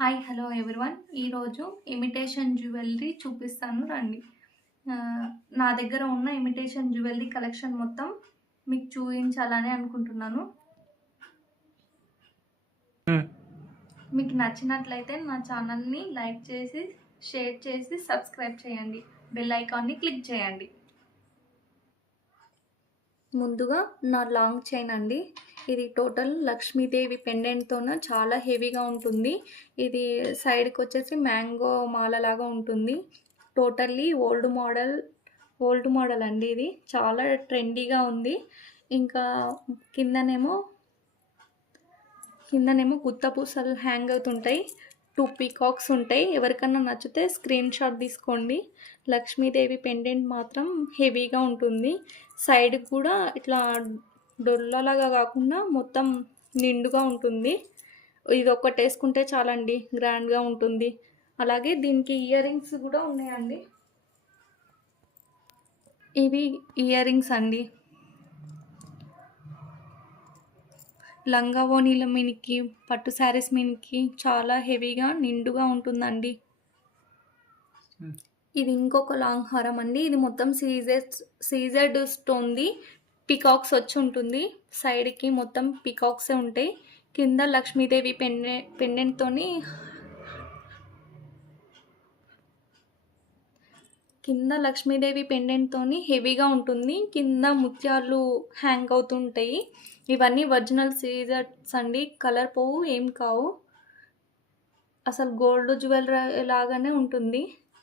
Hi hello everyone. ఈరోజు imitation jewellery చూపిస్తాను రండి. నా దగ్గర ఉన్న ఇమిటేషన్ జ్యువెలరీ కలెక్షన్ మొత్తం మీకు చూపించాలని అనుకుంటున్నాను. మీకు నచ్చినట్లయితే నా ఛానల్ని లైక్ చేసి షేర్ చేసి సబ్స్క్రైబ్ చేయండి. బెల్ ఐకాన్ని క్లిక్ చేయండి. ముందుగా నా లాంగ్ చైన్ అండి. ఇది టోటల్ లక్ష్మీదేవి పెండెంట్తోన చాలా హెవీగా ఉంటుంది. ఇది సైడ్కి వచ్చేసి మ్యాంగో మాల లాగా ఉంటుంది. టోటల్లీ ఓల్డ్ మోడల్ అండి. ఇది చాలా ట్రెండీగా ఉంది. ఇంకా కిందనేమో గుత్త పూసలు హ్యాంగ్ అవుతుంటాయి. 2 పీకాక్స్ ఉంటాయి. ఎవరికన్నా నచ్చితే స్క్రీన్ షాట్ తీసుకోండి. లక్ష్మీదేవి పెండెంట్ మాత్రం హెవీగా ఉంటుంది. సైడ్ కూడా ఇట్లా డొల్లలాగా కాకుండా మొత్తం నిండుగా ఉంటుంది. ఇది ఒక్కటి వేసుకుంటే చాలండి, గ్రాండ్గా ఉంటుంది. అలాగే దీనికి ఇయర్ రింగ్స్ కూడా ఉన్నాయండి. ఇవి ఇయర్ రింగ్స్ అండి. లంగా ఓణీల మీనికి, పట్టు శారీస్ మీనికి చాలా హెవీగా నిండుగా ఉంటుందండి. ఇది ఇంకొక లాంగ్ హారం అండి. ఇది మొత్తం సీజెడ్ స్టోన్ది పికాక్స్ వచ్చి ఉంటుంది. సైడ్కి మొత్తం పికాక్సే ఉంటాయి. కింద లక్ష్మీదేవి పెండెంట్తోని హెవీగా ఉంటుంది. కింద ముత్యాలు హ్యాంగ్ అవుతుంటాయి. ఇవన్నీ ఒరిజినల్ సీజర్స్ అండి. కలర్ పోవు, ఏం కావు. అసలు గోల్డ్ జ్యువెలరీ లాగానే ఉంటుంది.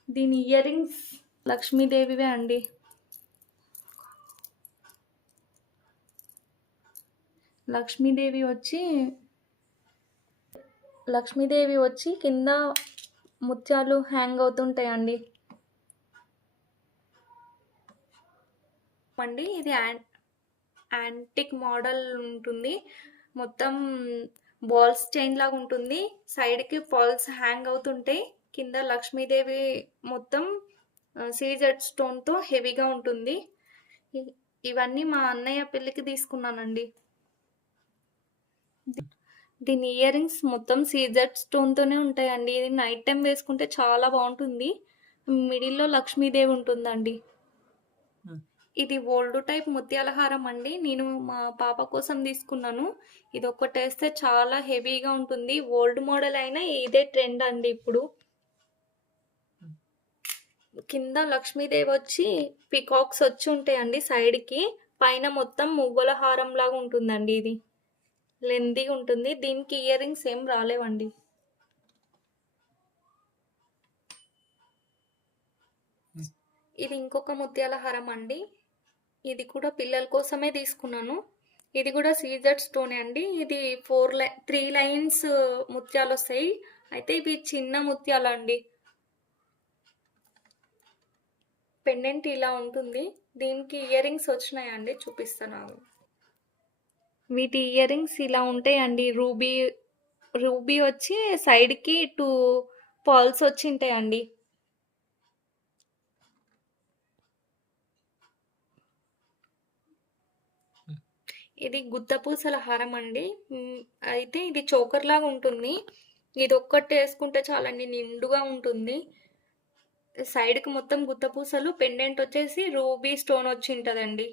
దీని ఇయర్ రింగ్స్ లక్ష్మీదేవివే అండి. లక్ష్మీదేవి వచ్చి కింద ముత్యాలు హ్యాంగ్ అవుతుంటాయండి. ఇది యాంటిక్ మోడల్ ఉంటుంది. మొత్తం బాల్స్ చైన్ లాగా ఉంటుంది. సైడ్కి పాల్స్ హ్యాంగ్ అవుతుంటాయి. కింద లక్ష్మీదేవి మొత్తం సీజెడ్ స్టోన్తో హెవీగా ఉంటుంది. ఇవన్నీ మా అన్నయ్య పెళ్ళికి తీసుకున్నానండి. దీని ఇయర్ రింగ్స్ మొత్తం సీజెడ్ స్టోన్తోనే ఉంటాయండి. ఇది నైట్ టైం వేసుకుంటే చాలా బాగుంటుంది. మిడిల్లో లక్ష్మీదేవి ఉంటుందండి. ఇది ఓల్డ్ టైప్ ముత్యాల హారం అండి. నేను మా పాప కోసం తీసుకున్నాను. ఇది ఒక్కటి వేస్తే చాలా హెవీగా ఉంటుంది. ఓల్డ్ మోడల్ అయినా ఇదే ట్రెండ్ అండి ఇప్పుడు. కింద లక్ష్మీదేవి వచ్చి పికాక్స్ వచ్చి ఉంటాయండి సైడ్కి. పైన మొత్తం మువ్వల హారం లాగా ఉంటుందండి. ఇది లెందీగా ఉంటుంది. దీనికి ఇయర్ రింగ్స్ ఏం రాలేవండి. ఇది ఇంకొక ముత్యాల హారం అండి. ఇది కూడా పిల్లల కోసమే తీసుకున్నాను. ఇది కూడా సీజెడ్ స్టోనే అండి. ఇది 3 లైన్స్ ముత్యాలు వస్తాయి. అయితే ఇవి చిన్న ముత్యాలు అండి. పెండెంట్ ఇలా ఉంటుంది. దీనికి ఇయర్ రింగ్స్ వచ్చినాయండి, చూపిస్తాను. వీటి ఇయర్ రింగ్స్ ఇలా ఉంటాయండి. రూబీ వచ్చి సైడ్కి 2 పాల్స్ వచ్చి ఉంటాయండి. ఇది గుత్తపూసల హారం అండి. అయితే ఇది చోకర్ లాగా ఉంటుంది. ఇది ఒక్కటి వేసుకుంటే చాలండి, నిండుగా ఉంటుంది. సైడ్కి మొత్తం గుత్తపూసలు, పెండెంట్ వచ్చేసి రూబీ స్టోన్ వచ్చి ఉంటుందండి.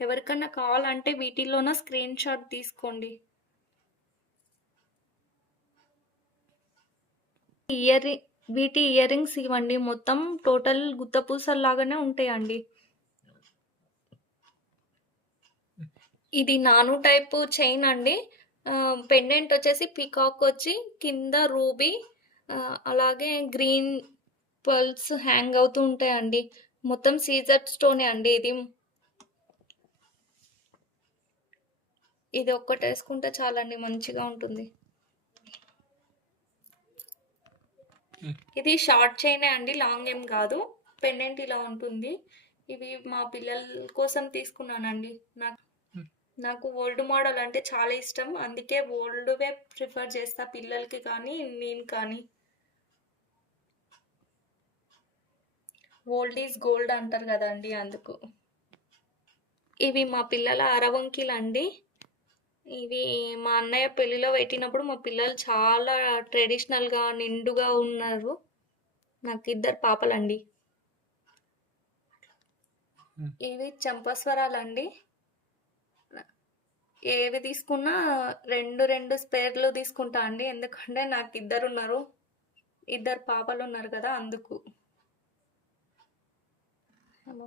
ఎవరికన్నా కావాలంటే వీటిలోన స్క్రీన్ షాట్ తీసుకోండి. వీటి ఇయర్ రింగ్స్ ఇవ్వండి. మొత్తం టోటల్ గుత్తపూసలు లాగానే ఉంటాయండి. ఇది నాను టైప్ చైన్ అండి. పెండెంట్ వచ్చేసి పీకాక్ వచ్చి కింద రూబీ, అలాగే గ్రీన్ పర్ల్స్ హ్యాంగ్ అవుతూ ఉంటాయండి. మొత్తం సీజెడ్ స్టోనే అండి. ఇది ఒక్కటి వేసుకుంటే చాలండి, మంచిగా ఉంటుంది. ఇది షార్ట్ చైనే అండి, లాంగ్ ఏం కాదు. పెండెంట్ ఇలా ఉంటుంది. ఇవి మా పిల్లల కోసం తీసుకున్నానండి. నాకు ఓల్డ్ మోడల్ అంటే చాలా ఇష్టం. అందుకే ఓల్డ్వే ప్రిఫర్ చేస్తా, పిల్లలకి కానీ నేను కానీ. ఓల్డ్ ఈజ్ గోల్డ్ అంటారు కదండి, అందుకు. ఇవి మా పిల్లల అరవంకిలు అండి. ఇవి మా అన్నయ్య పెళ్ళిలో పెట్టినప్పుడు మా పిల్లలు చాలా ట్రెడిషనల్‌గా, నిండుగా ఉన్నారు. నాకు ఇద్దరు పాపలండి. ఇవి చంపస్వరాలండి. ఏవి తీసుకున్నా 2 స్పేర్లు తీసుకుంటా అండి. ఎందుకంటే నాకు ఇద్దరున్నారు. ఇద్దరు పాపలున్నారు కదా! అందుకు. హలో!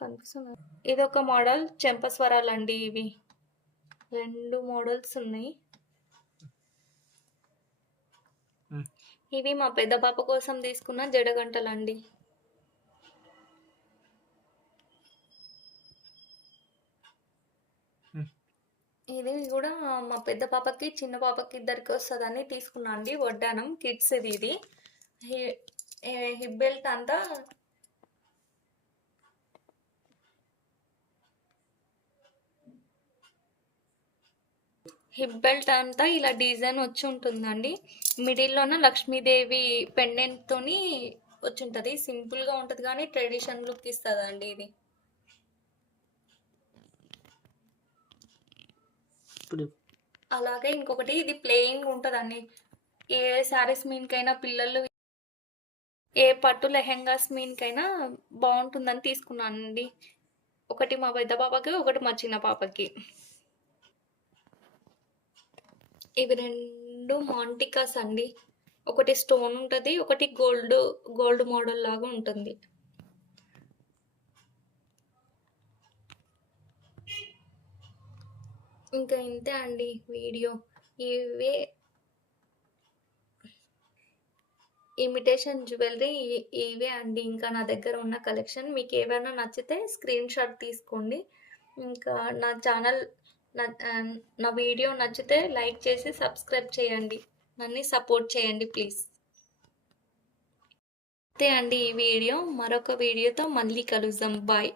కనిపిస్తుందా? ఇదొక మోడల్ చెంపస్వరాలండి ఇవి. 2 మోడల్స్ ఉన్నాయి. ఇవి మా పెద్ద పాప కోసం తీసుకున్న జడగంటలండి. ఇది కూడా మా పెద్ద పాపకి, చిన్న పాపకి ఇద్దరికి వస్తదని తీసుకున్నా అండి. వడ్డానం కిడ్స్‌ది ఇది. హిప్ బెల్ట్ అంతా ఇలా డిజైన్ వచ్చి ఉంటుందండి. మిడిల్‌లోన లక్ష్మీదేవి పెండెంట్‌తోని వచ్చుంటది. సింపుల్‌గా ఉంటది కానీ ట్రెడిషన్ లుక్ ఇస్తదండి ఇది. అలాగే ఇంకొకటి ఇది ప్లెయిన్‌గా ఉంటదండి. ఏ శారీస్ మీదకైనా పిల్లలు ఏ పట్టు లెహెంగాస్ మీదకైనా బాగుంటుందని తీసుకున్నానండి. ఒకటి మా పెద్ద పాపకి, ఒకటి మా చిన్న పాపకి. ఇవి 2 మాంటికాస్ అండి. ఒకటి స్టోన్ ఉంటది. ఒకటి గోల్డ్ మోడల్ లాగా ఉంటుంది. ఇంకా ఇంతే అండి వీడియో. ఇవే ఇమిటేషన్ జ్యువెలరీ ఇవే అండి ఇంకా నా దగ్గర ఉన్న కలెక్షన్. మీకు ఏమైనా నచ్చితే స్క్రీన్ షాట్ తీసుకోండి. ఇంకా నా వీడియో నచ్చితే లైక్ చేసి సబ్స్క్రైబ్ చేయండి. నన్ను సపోర్ట్ చేయండి ప్లీజ్. అంతే అండి ఈ వీడియో. మరొక వీడియోతో మళ్ళీ కలుద్దాం. బాయ్.